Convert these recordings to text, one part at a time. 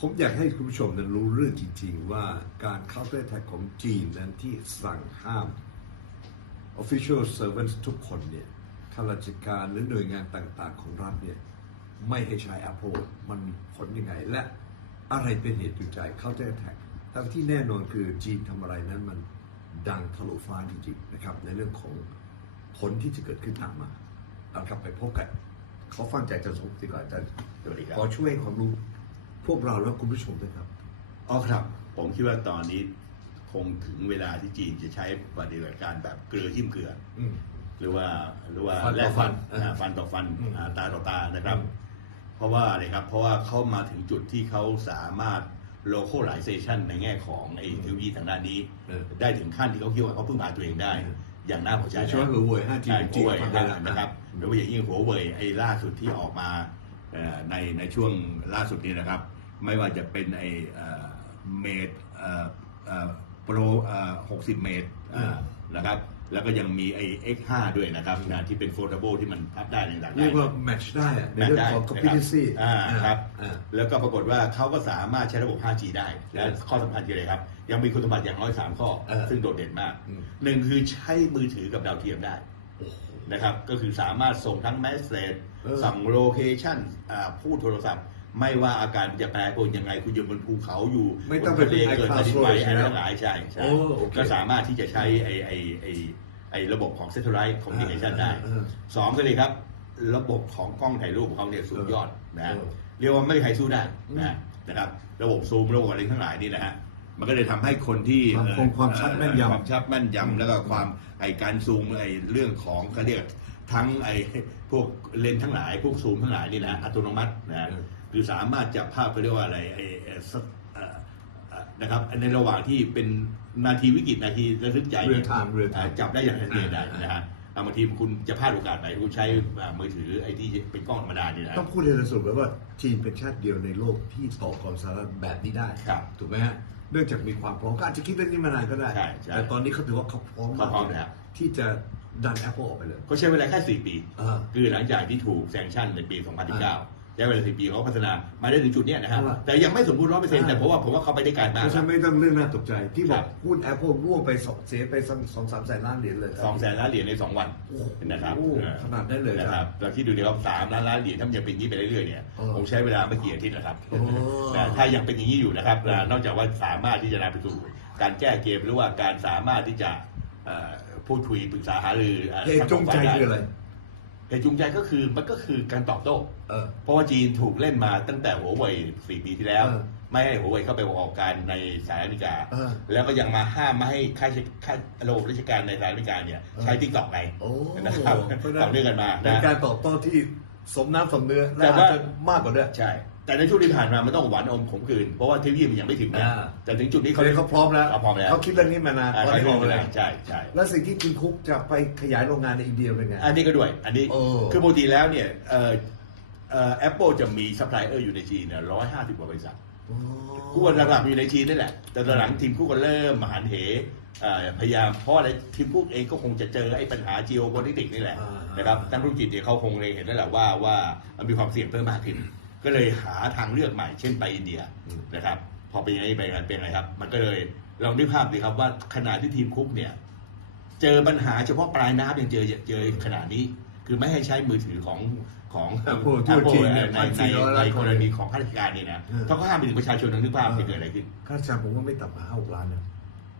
ผมอยากให้คุณผู้ชมนั้นรู้เรื่องจริง ๆ ว่าการ counter attack ของจีนนั้นที่สั่งห้าม official servants ทุกคนเนี่ยข้าราชการหรือหน่วยงานต่างๆ ของรัฐเนี่ยไม่ให้ใช้ Apple มันมีผลยังไง และอะไรเป็นเหตุจูงใจ counter attack ทั้งที่แน่นอนคือจีนทำอะไรนั้นมันดังทะลุฟ้าจริงๆนะครับในเรื่องของผลที่จะเกิดขึ้นตามมาเอากลับไปพบกันเขอฟังใจอาจารย์สมศิษย์ก่อนอาจารย์สวัสดีครับขอช่วยความรู้ พวกเราและคุณผู้ชมด้วยครับ อ๋อครับ ผมคิดว่าตอนนี้คงถึงเวลาที่จีนจะใช้ปฏิบัติการแบบเกลือทิ่มเกลืออืมหรือว่าหรือว่าฟันต่อแลกฟันอ่าฟันต่อฟันอืมอ่าตาต่อตานะครับอืมเพราะว่าอะไรครับ เพราะว่าเขามาถึงจุดที่เขาสามารถ localization ในแง่ของไอ้เทคโนโลยีทางด้านนี้ เออ ได้ถึงขั้นที่เขาคิดว่าเขาพึ่งพาตัวเองได้เอออย่างน่าพอใจโดยเฉพาะหัวเว่ย 5G ใช่เป็นหัวเว่ยฟังได้แล้วนะครับโดยเฉพาะอย่างยิ่งหัวเว่ยไอ้ล่าสุดที่ออกมาเอ่อในในช่วงล่าสุดนี้นะครับ ไม่ว่าจะเป็นไอ้เมดโปรหกสิบเมตรนะครับแล้วก็ยังมีไอ้ X5 ด้วยนะครับนะที่เป็นโฟลด a b l e ที่มันพับได้ในต่างๆเรียกว่าแมทช์ได้อะในเรื่องของ competency อ่าครับอ่าแล้วก็ปรากฏว่าเขาก็สามารถใช้ระบบ 5G ได้ และข้อสำคัญคืออะไรครับ ยังมีคุณสมบัติอย่างน้อย 3 ข้อเออซึ่งโดดเด่นมากอืมหนึ่งคือใช้มือถือกับดาวเทียมได้นะครับก็คือสามารถส่งทั้งแมสเซจเออสั่งโลเคชั่นพูดโทรศัพท์ ไม่ว่าอาการจะแปรปรวนยังไงคุณอยู่บนภูเขาอยู่ไม่ต้องบไปนทะเลพึ่งเกิด iCloud แผ่นดินไหว storage อะไรแล้วทั้งหลายใช่ใช่โอ้โอเค ก็สามารถที่จะใช้ไอไอไอไอระบบของ satellite communication ได้ เออ สองก็เลยครับ ระบบของกล้องถ่ายรูปของเขาเนี่ยสุดยอดนะฮะเออเรียกว่าไม่มีใครสู้ได้อืมนะนะครับ ระบบซูมระบบอะไรทั้งหลายนี่นะฮะมันก็เลยทำให้คนที่ความคงความชัดแม่นยำความชัดแม่นยำแล้วก็ความไอการซูมไอเรื่องของเขาเรียกทั้งไอพวกเลนส์ทั้งหลาย พวกซูมทั้งหลายนี่นะอัตโนมัตินะฮะเออ คือสามารถจับภาพเขาเรียกว่าอะไรไอไอ้สักเอ่อเอ่อนะครับในระหว่างที่เป็นนาทีวิกฤตนาทีระทึกใจเรียลไทม์เรียลไทม์อ่าจับได้อย่างทันทีได้นะฮะอ่าบางทีคุณจะพลาดโอกาสไปคุณใช้อ่ามือถือไอ้ที่เป็นกล้องธรรมดานี่นะต้องพูดเลยสรุปแล้วว่าจีนเป็นชาติเดียวในโลกที่ต่อกรสารแบบนี้ได้ครับถูกไหมฮะเนื่องจากมีความพร้อมก็อาจจะคิดเรื่องนี้มานานก็ได้ใช่ใช่แต่ตอนนี้เขาถือว่าเขาพร้อมเขาพร้อมแล้วที่จะดัน Apple ออกไปเลยก็ใช้เวลาแค่4ปีอ่าคือหลังจากที่ถูกแซงชั่นในปีอ่า2019 ใช้เวลา4ปีเขาพัฒนามาได้ถึงจุดเนี้ยนะครับเพราะว่าแต่ยังไม่สมบูรณ์ร้อยเปอร์เซ็นต์อ่าแต่ผมว่าผมว่าเขาไปได้ไกลมาก เพราะฉะนั้นไม่ต้องเรื่องน่าตกใจ ที่บอครักบหุ้น Apple ร่วงไปสองเสียไปสองสองสามแสนล้านเหรียญเลยสองแสนล้านเหรียญใน2วันโอ้โหนะครับขนาดนั้นเลยนะคครัรับบเราคิดดูดีครับสามล้านล้านเหรียญถ้ามันยังเป็นอย่างนี้ไปเรื่อยๆเนี่ยเออผมใช้เวลาไม่กี่อาทิตย์นะครับโอ้แต่ถ้ายังเป็นอย่างนี้อยู่นะครับนะนอกจากว่าสามารถที่จะนำไปสู่การแก้เกมหรือว่าการสามารถที่จะเอ่อพูดคุยปรึกษาหารืออ่อเหตุจงใจคืออะไร เหตุจูงใจก็คือมันก็คือการตอบโต้เออ เพราะว่าจีนถูกเล่นมาตั้งแต่หัวเว่ยสี่ปีที่แล้ว เออไม่ให้หัวเว่ยเข้าไปประกอบการในสหรัฐอเมริกา เออแล้วก็ยังมาห้ามไม่ให้ค่ายค่ายระบบราชการในสหรัฐอเมริกาเนี่ยใช้ทิกตอกไงโอ้นะครับเพราะฉะต่อเนื่องกันมาเป็นนะ การตอบโต้ที่สมน้ำสมเนื้อและแต่อาจว่าจะมากกว่าด้วย ใช่ แต่ในช่วงที่ผ่านมามันต้องหวานอมขมขื่นเพราะว่าเทคโนโลยีมันยังไม่ถึงนะอ่า แต่ถึงจุดนี้เขาเขาเขาพร้อมแล้วเขาพร้อมแล้วเขาคิดเรื่องนี้มานานอ่าตอนเขานี้พร้อออมกไปแล้แล้ววใช่ใช่ แล้วสิ่งที่คุณคุกจะไปขยายโรงงานในอินเดียเป็นไง อันนี้ก็ด้วย อันนี้โอ้คือปกติแล้วเนี่ยเอ่อเอ่อแอปเปิลจะมีซัพพลายเออร์อยู่ในจีนเนี่ยร้อยห้าสิบกว่าบริษัทคู่กันหลักๆอยู่ในจีนนี่แหละ แต่ตอนหลังทีมคู่ก็เริ่มมาหันเหเอ่อพยายามเพราะอะไรทีมคู่เองก็คงจะเจอไอ้ปัญหา geopolitics นี่แหละอ่าน นะครับตั้งธุรกิจเนี่ยเขาคงเลยเห็นแล้วแหละว่าว่ามันมีความเสี่ยงเพิ่มมากขึ้น ก็เลยหาทางเลือกใหม่เช่นไปอินเดียนะครับพอเป็นอย่างนี้ไปกันเป็นไงครับ มันก็เลยลองนึกภาพดีครับว่าขนาดที่ทีมคุกเนี่ยเจอปัญหาเฉพาะปลายน้ำยังเจอเจอขนาดนี้ คือไม่ให้ใช้มือถือของของ Apple ทั่วจีนเนี่ยในพันสี่ในร้อยในล้านกคนรณีของข้าราชการเนี่ยนะเออถ้าเขาห้ามไปถึงประชาชนนึกภาพเออจะเกิดอะไรขึ้นค่าราชการผมว่าไม่ต่ำกว่าห้าหกล้านนะ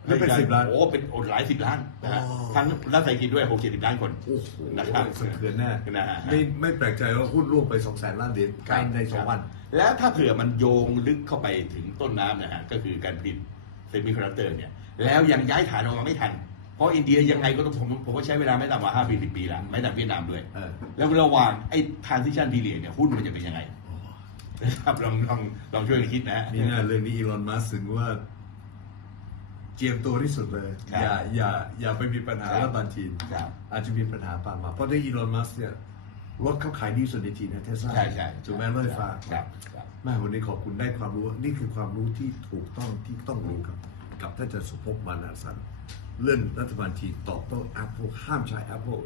ไม่เป็นสิบล้านโอ้เป็นโอหลายสิบล้านนะฮะอ๋อทั้งรัฐไทยกินด้วยหกเจ็ดสิบล้านคนโอ้โหนะครับสะเทือนแน่นะฮะไม่ไม่แปลกใจว่าหุ้นร่วงไปสองแสนล้านเหรียญภายในสองวัน แล้วถ้าเผื่อมันโยงลึกเข้าไปถึงต้นน้ำนะฮะก็คือการผลิตเซมิคอนดักเตอร์เนี่ยแล้วยังย้ายฐานออกมาไม่ทันเพราะอินเดียยังไงก็ต้องผมผมว่าใช้เวลาไม่ต่ำกว่าห้าปีสิบปีละไม่ต่ำเวียดนามด้วยเออแล้วระหว่างไอ้ transition period เนี่ยหุ้นมันจะเป็นยังไงนะครับลองลองลองช่วยกันคิดนะฮะนี่นะเรื่องนี้อีลอนมัสก์ถึงว่า เจียมตัวที่สุดเลย ครับอย่าอย่าอย่าไปมีปัญหาครับ รัฐบาลจีน ครับ อาจจะมีปัญหาตามมา เพราะในอีลอนมัสก์เนี่ยรถเขาขายดีสุดในจีนนะเทสลาใช่ใช่ถูกไหมรถไฟฟ้าครับครับ แม่วันนี้ขอบคุณได้ความรู้นี่คือความรู้ที่ถูกต้องที่ต้องรู้ครับ กับท่านอาจารย์สุภพมานาสันเรื่องรัฐบาลจีนตอบโต้ Apple ห้ามใช้ Apple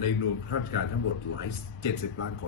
ในนวมข้าราชการทั้งหมดหลาย 70 ล้านคน